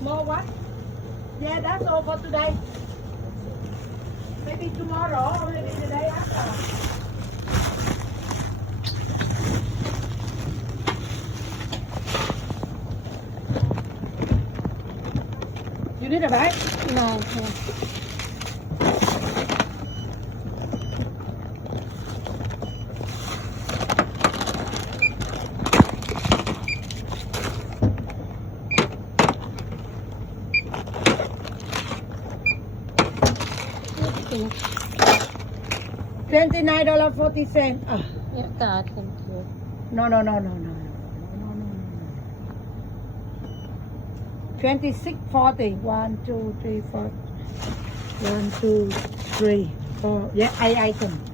More what? Yeah, that's all for today. Maybe tomorrow or maybe the day after. You need a bag? No. $29.40. Yeah, that, thank you. No. 26.40. 1, 2, 3, 4. 1, 2, 3, 4. Yeah, 8 items.